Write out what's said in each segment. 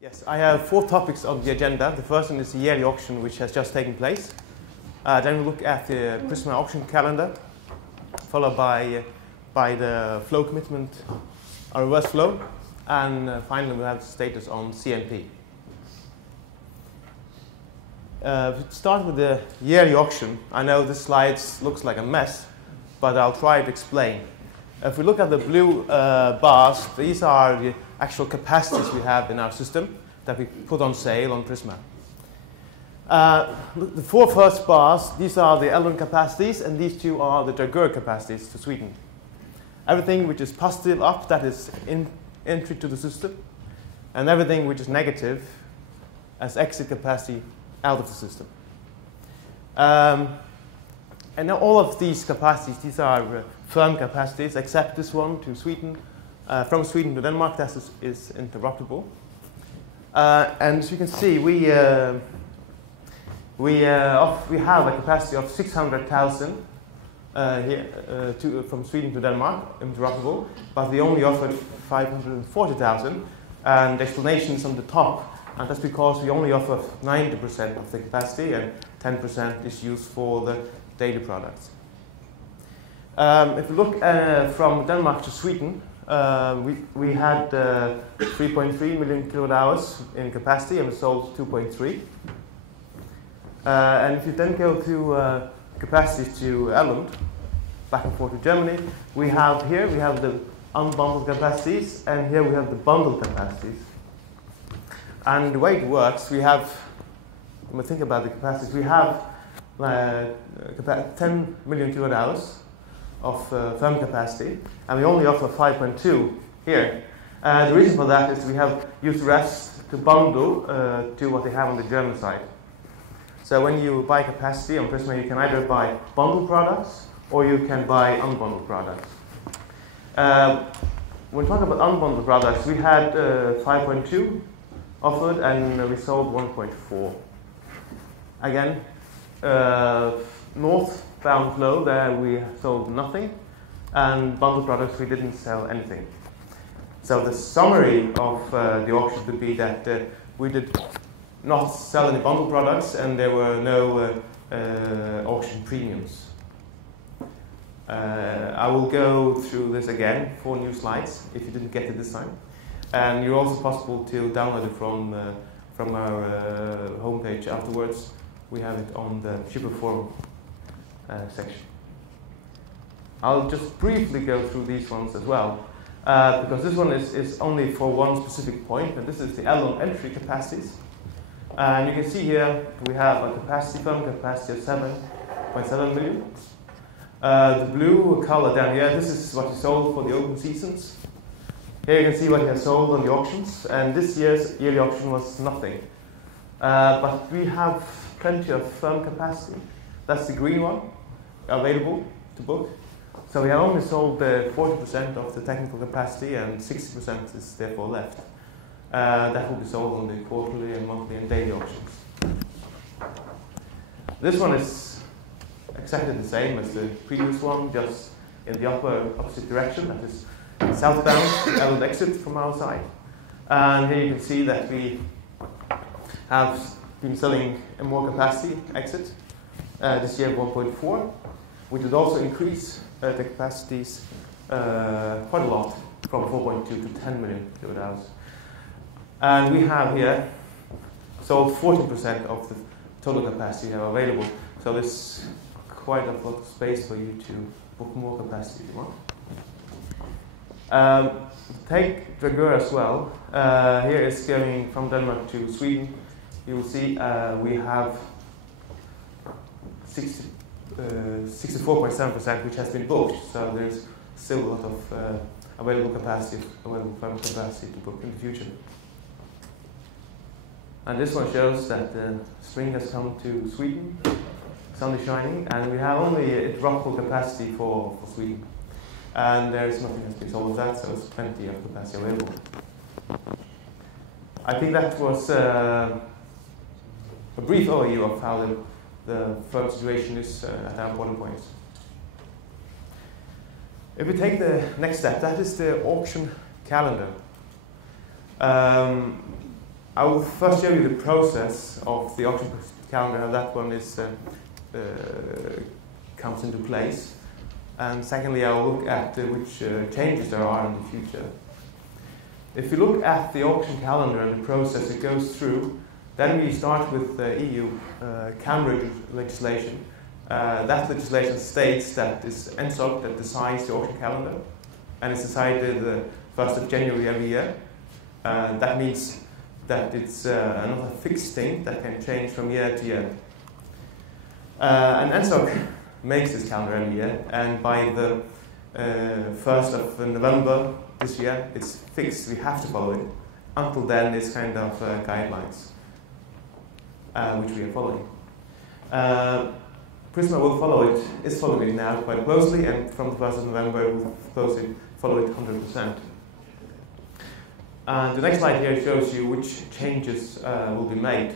Yes, I have 4 topics on the agenda. The first one is the yearly auction, which has just taken place. Then we look at the Prisma auction calendar, followed by the flow commitment, reverse flow, and finally we have the status on CNP. We start with the yearly auction. I know this slide looks like a mess, but I'll try to explain. If we look at the blue bars, these are the actual capacities we have in our system that we put on sale on Prisma. The 4 first bars, these are the Eldon capacities, and these 2 are the Dragör capacities to Sweden. Everything which is positive up, that is entry to the system, and everything which is negative as exit capacity out of the system. And now all of these capacities, these are firm capacities, except this one to Sweden. From Sweden to Denmark, that is interruptible. And as you can see, we have a capacity of 600,000 here from Sweden to Denmark, interruptible, but we only offered 540,000. And the explanation is on the top, and that's because we only offer 90% of the capacity, and 10% is used for the daily products. If we look from Denmark to Sweden, we had 3.3 million kilowatt hours in capacity, and we sold 2.3. And if you then go to capacity to Eldon, back and forth to Germany, we have the unbundled capacities, and here we have the bundled capacities. And the way it works, we have, when we think about the capacities, we have 10 million kilowatt hours of firm capacity, and we only offer 5.2 here. The reason for that is we have used the rest to bundle to what they have on the German side. So when you buy capacity on Prisma, you can either buy bundled products or you can buy unbundled products. When we talk about unbundled products, we had 5.2 offered, and we sold 1.4. Again, northbound flow, there we sold nothing, and bundled products we didn't sell anything. So the summary of the auction would be that we did not sell any bundled products, and there were no auction premiums. I will go through this again, 4 new slides, if you didn't get it this time. And you're also possible to download it from our homepage afterwards. We have it on the Shipper Forum section. I'll just briefly go through these ones as well, because this one is only for one specific point, and this is the Eldon entry capacities. And you can see here we have a capacity, firm capacity of 7.7 million. The blue color down here, this is what we sold for the open seasons. Here you can see what he has sold on the auctions, and this year's yearly auction was nothing. But we have plenty of firm capacity. That's the green one, available to book. So we have only sold 40% of the technical capacity, and 60% is therefore left. That will be sold on the quarterly and monthly and daily auctions. This one is exactly the same as the previous one, just in the opposite direction. That is southbound, Eldon exit from our side. And here you can see that we have been selling a more capacity exit. This year 1.4, which would also increase the capacities quite a lot, from 4.2 to 10 million kilowatt hours. And we have here sold 40% of the total capacity we have available. So there's quite a lot of space for you to book more capacity if you want. Take Dragör as well. Here is going from Denmark to Sweden. You will see we have 64.7%, which has been booked. So there's still a lot of available capacity, available firm capacity to book in the future. And this one shows that spring has come to Sweden, sun is shining, and we have only a interruptible capacity for Sweden. And there is nothing has been sold of that, so there's plenty of capacity available. I think that was a brief overview of how the firm situation is at our boiling points. If we take the next step, that is the auction calendar. I will first show you the process of the auction calendar, how that one is comes into place. And secondly, I will look at which changes there are in the future. If you look at the auction calendar and the process it goes through, then we start with EU camera legislation. That legislation states that it's NSOC that decides the auction calendar, and it's decided the 1st of January every year. That means that it's not a fixed thing that can change from year to year. And NSOC makes this calendar every year, and by the 1st of November this year, it's fixed, we have to follow it. Until then, it's kind of guidelines, which we are following. Prisma will follow it, is following it now quite closely, and from the 1st of November, it will follow it 100%. And the next slide here shows you which changes will be made.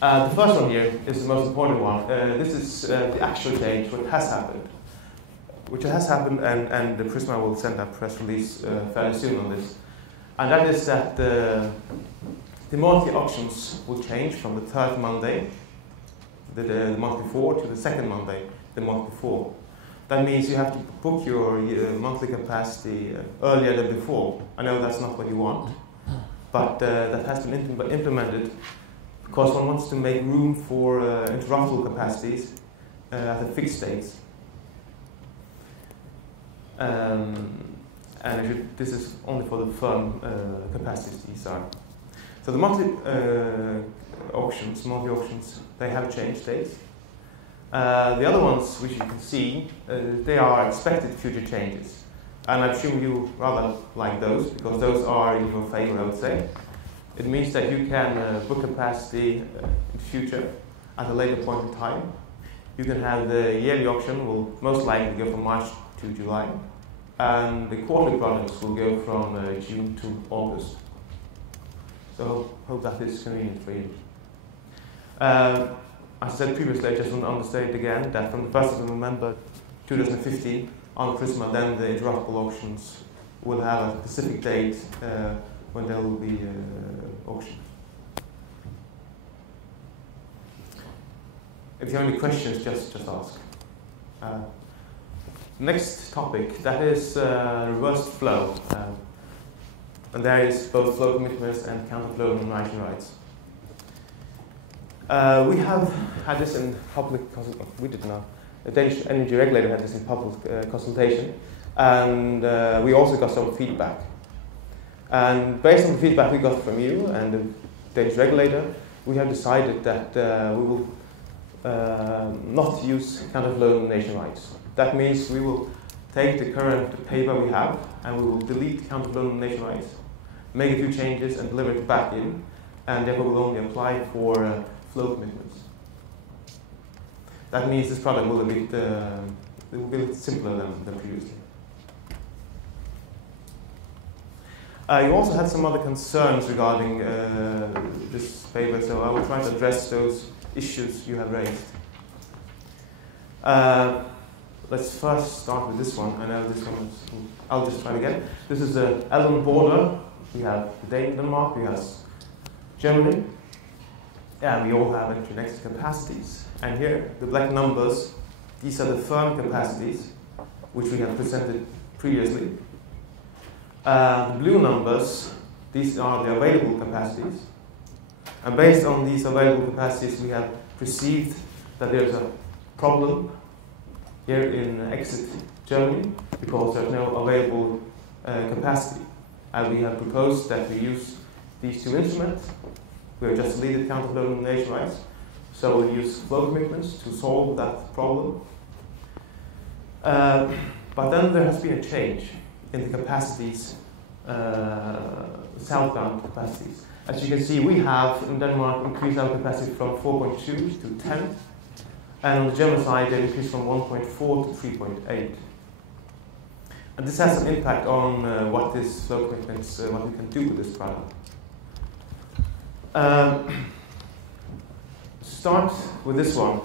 The first one here is the most important one. This is the actual change, what has happened. Which has happened, and the Prisma will send a press release fairly soon on this. And that is that the monthly auctions will change from the 3rd Monday, the month before, to the 2nd Monday, the month before. That means you have to book your monthly capacity earlier than before. I know that's not what you want, but that has been implemented because one wants to make room for interruptible capacities at a fixed date. And this is only for the firm capacities these are. So the monthly auctions, they have changed dates. The other ones, which you can see, they are expected future changes. And I assume you rather like those, because those are in your favor, I would say. It means that you can book capacity in the future at a later point in time. You can have the yearly auction will most likely go from March to July. And the quarterly products will go from June to August. So hope that is convenient for you. As I said previously, I just want to understate again that from the 1st of November 2015 on Prisma, then the interruptible auctions will have a specific date when there will be auction. If you have any questions, just ask. Next topic, that is reversed flow. And there is both flow commitments and counterflow nomination rights. We have had this in public consultation. We did not. The Danish energy regulator had this in public consultation, and we also got some feedback. And based on the feedback we got from you and the Danish regulator, we have decided that we will not use counterflow nomination rights. That means we will take the current paper we have and we will delete counterflow nomination rights, make a few changes and deliver it back in, and therefore will only apply for flow commitments. That means this product will be a bit simpler than previously. You also had some other concerns regarding this paper, so I will try to address those issues you have raised. Let's first start with this one. I know this one is, I'll just try it again. This is the Ellen border. We have Denmark, we have Germany, and we all have interconnected capacities. And here, the black numbers, these are the firm capacities, which we have presented previously. The blue numbers, these are the available capacities. And based on these available capacities, we have perceived that there's a problem here in exit Germany because there's no available capacity. And we have proposed that we use these two instruments. We have just deleted counterflow nomination rights. So we'll use flow commitments to solve that problem. But then there has been a change in the capacities, southbound capacities. As you can see, we have in Denmark increased our capacity from 4.2 to 10. And on the German side, they increased from 1.4 to 3.8. And this has an impact on what this flow commitments, what we can do with this product. Start with this one.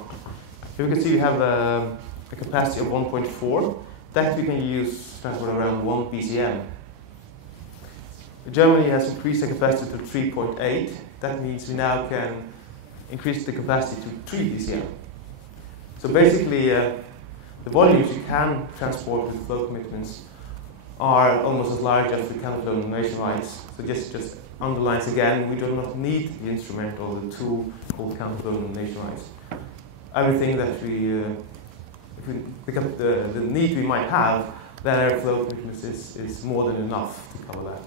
Here we can see we have a capacity of 1.4. That we can use transport around 1 BCM. Germany has increased the capacity to 3.8. That means we now can increase the capacity to 3 this year. So basically, the volumes you can transport with flow commitments are almost as large as we can flow nationwide. So just underlines again, we do not need the instrument or the tool called counterflow nationwide. Everything that we, if we pick up the need we might have, then our flow commitments is more than enough to cover that.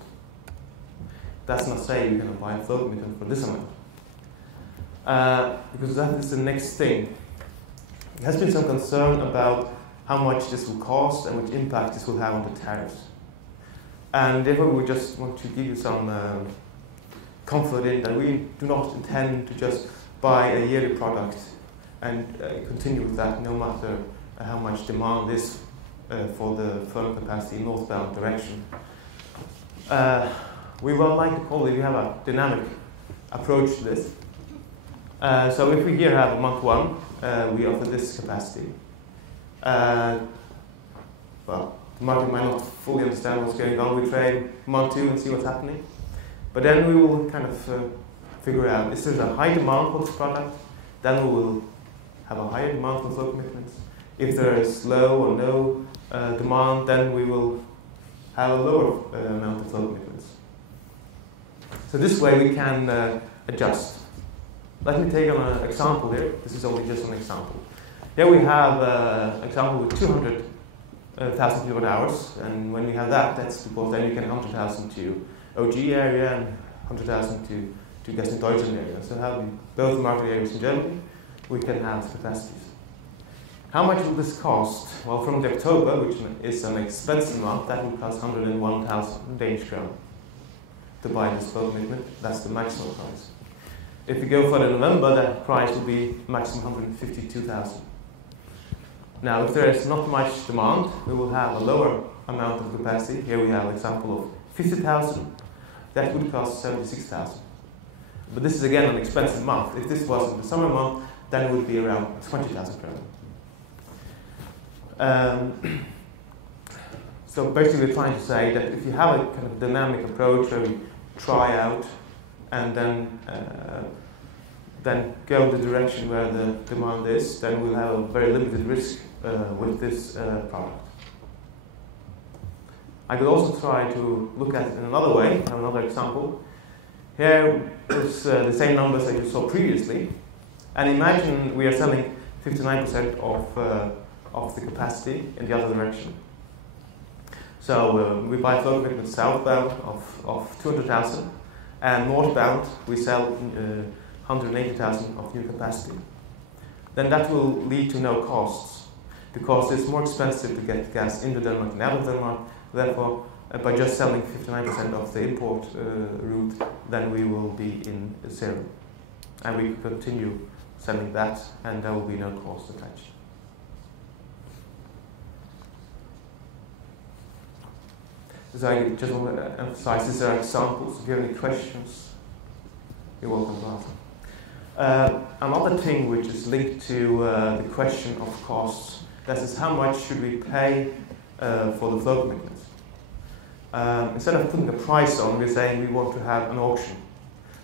That's not saying you're going to buy a flow commitment for this amount. Because that is the next thing. There has been some concern about how much this will cost and which impact this will have on the tariffs. And therefore we just want to give you some comfort in that we do not intend to just buy a yearly product and continue with that no matter how much demand is for the firm capacity in northbound direction. We would like to call it, we have a dynamic approach to this. So if we here have month 1, we offer this capacity. Well, the market might not fully understand what's going on. We trade month 2 and see what's happening. But then we will kind of figure out, if there's a high demand for this product, then we will have a higher demand for flow commitments. If there is low or no demand, then we will have a lower amount of flow commitments. So this way we can adjust. Let me take an example here. This is only just an example. Here we have an example with 200,000 kilowatt hours, and when we have that, that's because then you can 100,000 to OG area and 100,000 to gas in Deutschland area. So having both market areas in Germany, we can have capacities. How much will this cost? Well, from the October, which is an expensive month, that will cost 101,000 Danish krone to buy this flow commitment. That's the maximum price. If we go for the November, that price will be maximum 152,000. Now, if there is not much demand, we will have a lower amount of capacity. Here we have an example of 50,000. That would cost 76,000. But this is again an expensive month. If this was in the summer month, then it would be around 20,000 krone. So basically we're trying to say that if you have a kind of dynamic approach where we try out and then go the direction where the demand is, then we'll have a very limited risk with this product. I could also try to look at it in another way, have another example. Here is the same numbers that you saw previously, and imagine we are selling 59% of the capacity in the other direction. So we buy flow commitment southbound of 200,000, and northbound we sell 180,000 of new capacity. Then that will lead to no costs, because it's more expensive to get gas into Denmark and out of Denmark. Therefore, by just selling 59% of the import route, then we will be in zero. And we continue selling that, and there will be no cost attached. So I just want to emphasize these are examples. If you have any questions, you're welcome to ask. Another thing which is linked to the question of costs, that is how much should we pay for the flow commitments. Instead of putting a price on, we're saying we want to have an auction.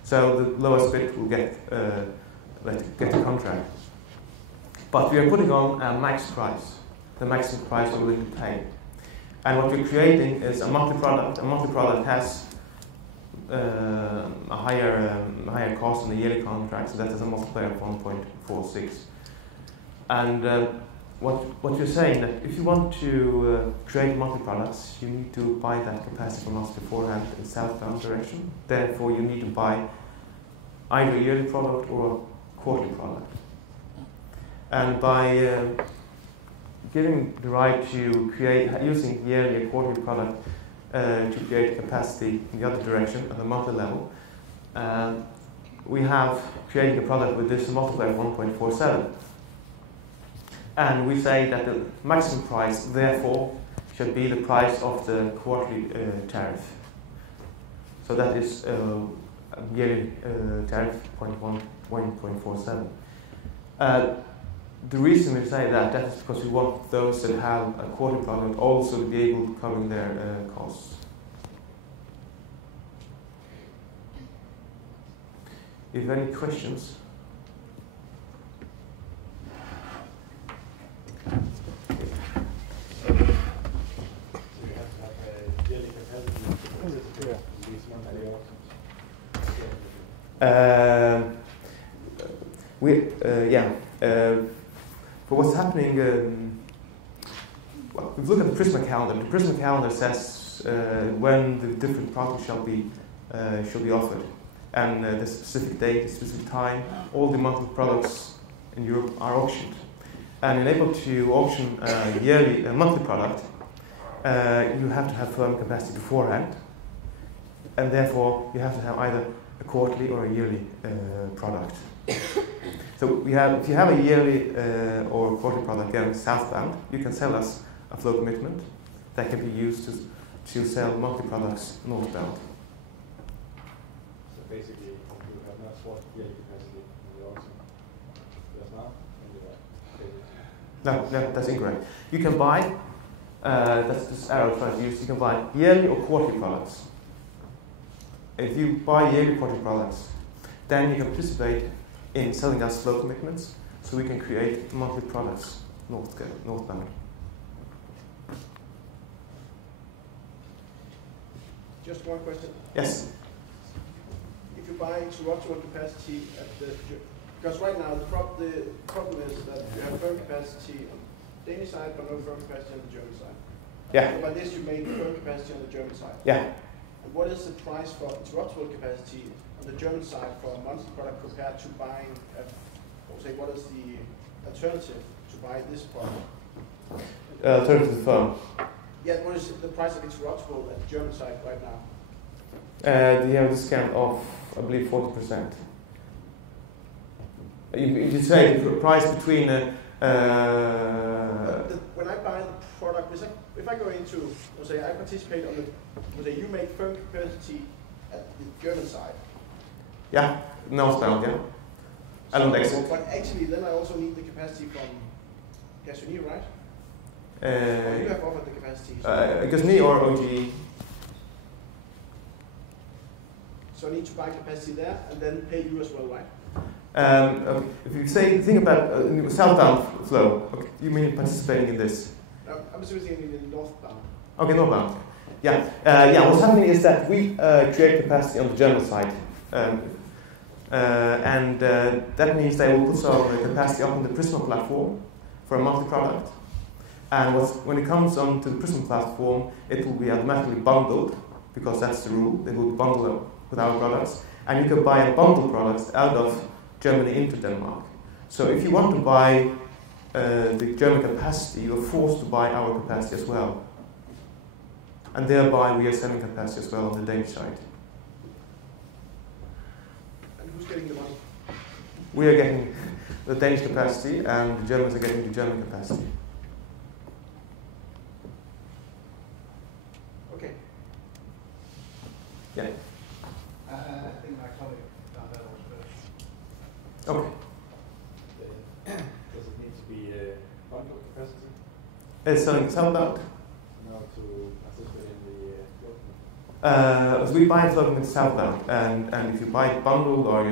So the lowest bid will get the contract. But we are putting on a max price, the maximum price we're willing to pay. And what we're creating is a monthly product. A monthly product has a higher cost than the yearly contract, so that is a multiplier of 1.46. And what you're saying that if you want to create monthly products, you need to buy that capacity from us beforehand in southbound direction. Therefore, you need to buy either a yearly product or a quarterly product. And by giving the right to create, using yearly or quarterly product to create capacity in the other direction at the monthly level, we have created a product with this multiplier of 1.47. And we say that the maximum price, therefore, should be the price of the quarterly tariff. So that is a yearly tariff, 1.47. The reason we say that is because we want those that have a quarterly product also to be able to cover their costs. If you have any questions. For what's happening, well, if you look at the Prisma calendar, the Prisma calendar says when the different products shall be offered, and the specific date, the specific time. All the monthly products in Europe are auctioned, and in able to auction a monthly product, you have to have firm capacity beforehand, and therefore you have to have either a quarterly or a yearly product. So if you have a yearly or quarterly product going southbound, you can sell us a flow commitment that can be used to sell monthly products northbound. So basically, you have not swapped yearly capacity in the auction just now? No, that's incorrect. You can buy, that's this arrow trying to use, you can buy yearly or quarterly products. If you buy yearly or quarterly products, then you can participate in selling us flow commitments, so we can create monthly products northbound. Just one question. Yes. If you buy interruptible capacity at because right now the problem is that you have firm capacity on the Danish side, but no firm capacity on the German side. Yeah. So by this you make firm capacity on the German side. Yeah. And what is the price for interruptible capacity on the German side for a monthly product compared to buying what is the alternative to buy this product? Alternative firm. Yeah, what is the price of interruptible at the German side right now? They have a discount of, I believe, 40%. You say the price between when I buy the product, if I go into, I participate on the, you make firm capacity at the German side. Yeah, northbound, yeah. Along the exit. But actually, then I also need the capacity from Gasuni, right? Or you have offered the capacity. Gasuni or OGE. So I need to buy capacity there and then pay you as well, right? Okay. If you think about southbound flow, okay, you mean participating in this? I'm just thinking in northbound. Okay, northbound. Yeah. What's happening is that we create capacity on the German side. That means they will put some capacity up on the Prisma platform for a monthly product. And when it comes onto the Prisma platform, it will be automatically bundled, because that's the rule. They will bundle it with our products. And you can buy a bundled products out of Germany into Denmark. So if you want to buy the German capacity, you're forced to buy our capacity as well. And thereby we are selling capacity as well on the Danish side. Getting the money? We are getting the Danish capacity, and the Germans are getting the German capacity. Okay. Yeah. I think my colleague found that was first. Okay. Does it need to be bundled capacity? It's selling southbound. No, to participate in the flow? So we buy flow commitments southbound, and if you buy it bundled or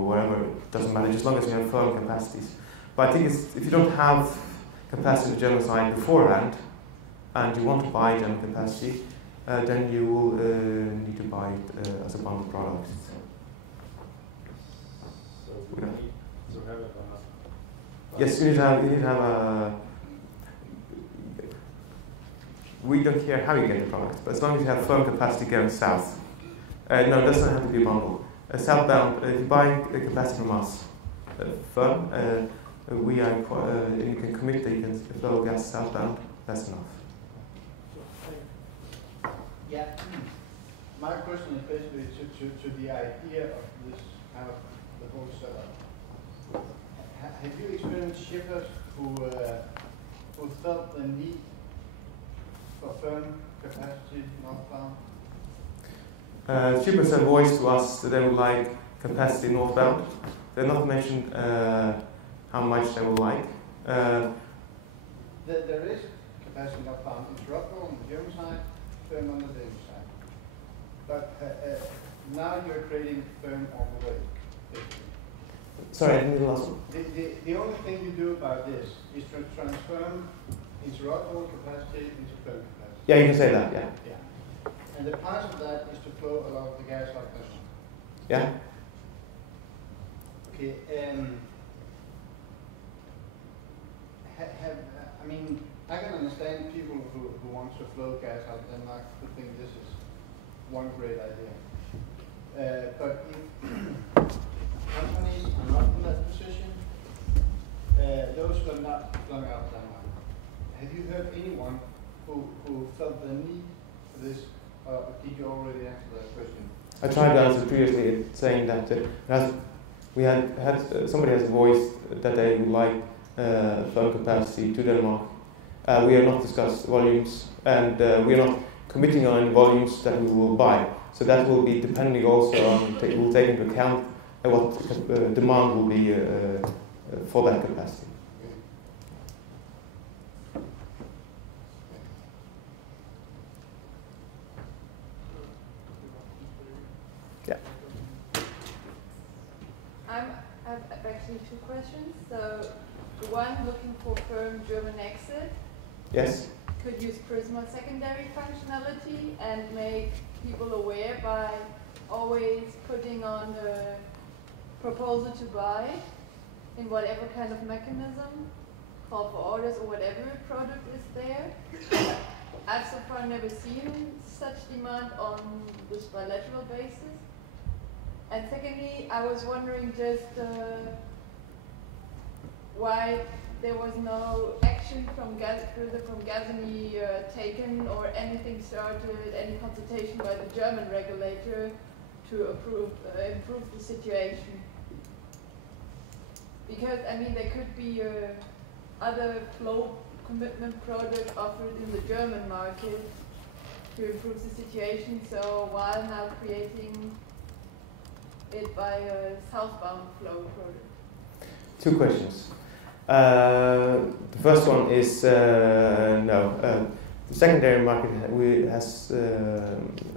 whatever, it doesn't matter, as long as you have firm capacities. But I think if you don't have capacity on the German side beforehand, and you want to buy German capacity, then you will need to buy it as a bundled product. So we need to have it or not? Yes, you need to have a. We don't care how you get the product, but as long as you have firm capacity going south. No, it doesn't have to be a bundle. Southbound, if you buy a capacity from us, firm, we are, you can commit that you can flow gas southbound, that's enough. Yeah. My question is basically to the idea of this kind of the whole setup. Have you experienced shippers who felt the need for firm capacity northbound? Shippers have voiced to us that they would like capacity northbound. They're not mentioned how much they would like. There is capacity northbound interruptible on the German side, firm on the Danish side. But now you're creating firm all the way. Sorry, I didn't hear the last one. The only thing you do about this is to transform interruptible capacity into firm capacity. Yeah, you can say that, yeah. Yeah. And the part of that is to flow along the gas like pressure. Yeah? Okay, I mean, I can understand people who want to flow gas out of Denmark who think this is one great idea. But if companies are not in that position, those who are not flowing out of Denmark, have you heard anyone who felt the need for this, or did you already answer that question? I tried to answer previously saying that somebody has voiced that they would like firm capacity to Denmark. We have not discussed volumes, and we are not committing on any volumes that we will buy. So that will be depending also on, we'll take into account what demand will be for that capacity. Yeah. I have actually two questions. So, one, looking for firm German exit. Yes. Could use Prisma secondary functionality and make people aware by always putting on a proposal to buy in whatever kind of mechanism, call for orders or whatever product is there. I've so far never seen such demand on this bilateral basis. And secondly, I was wondering just why there was no action from Gazini taken or anything started, any consultation by the German regulator to improve the situation. Because, I mean, there could be other flow commitment product offered in the German market to improve the situation, so while now creating it by a southbound flow product. Two questions. The first one is no. The secondary market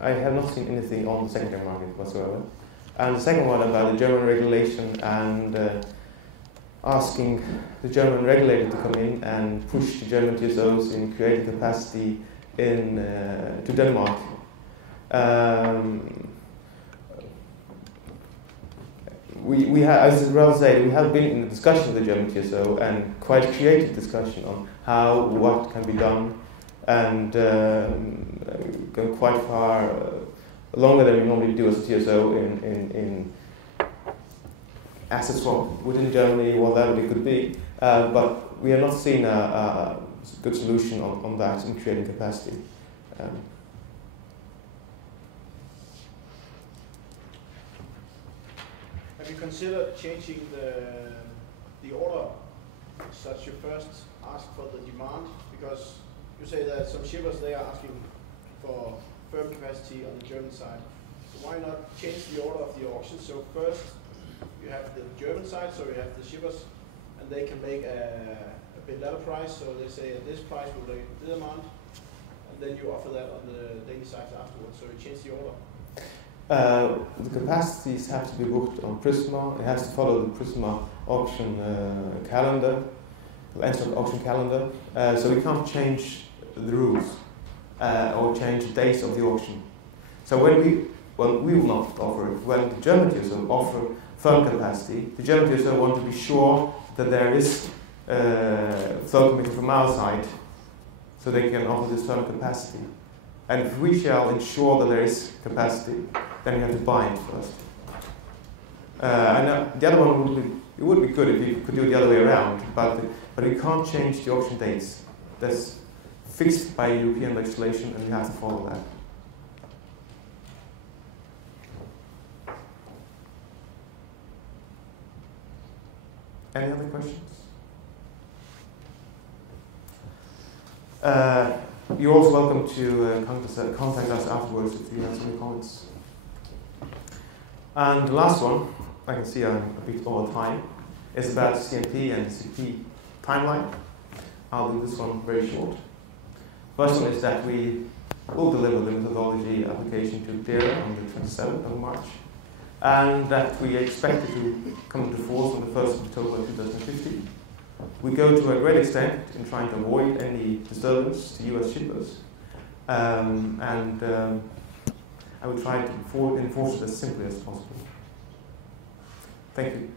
I have not seen anything on the secondary market whatsoever. And the second one about the German regulation and asking the German regulator to come in and push the German TSOs in creating capacity to Denmark. We have, as Raul said, we have been in a discussion with the German TSO and quite a creative discussion on what can be done, and go quite far, longer than we normally do as a TSO in asset swap within Germany, whatever it could be. But we have not seen a good solution on that in creating capacity. Have you considered changing the order, such you first ask for the demand? Because you say that some shippers, they are asking for firm capacity on the German side. So why not change the order of the auction? So first you have the German side, so you have the shippers, and they can make a bit better price. So they say at this price will they the demand, and then you offer that on the Danish side afterwards. So you change the order. The capacities have to be booked on Prisma. It has to follow the Prisma auction calendar, auction calendar. So we can't change the rules or change the dates of the auction. So we will not offer it. When the German TSO offer firm capacity, the German TSO want to be sure that there is flow committed from our side, so they can offer this firm capacity. And if we shall ensure that there is capacity, then we have to buy it first. And the other one would be good if you could do it the other way around, but we can't change the auction dates. That's fixed by European legislation, and we have to follow that. Any other questions? You're also welcome to contact us afterwards if you have some comments. And the last one, I can see I'm a bit over time, is about CMP and CP timeline. I'll do this one very short. First one is that we will deliver the methodology application to DERA on the 27th of March. and that we expect it to come into force on the 1st of October 2015. We go to a great extent in trying to avoid any disturbance to US shippers, and I will try to enforce it as simply as possible. Thank you.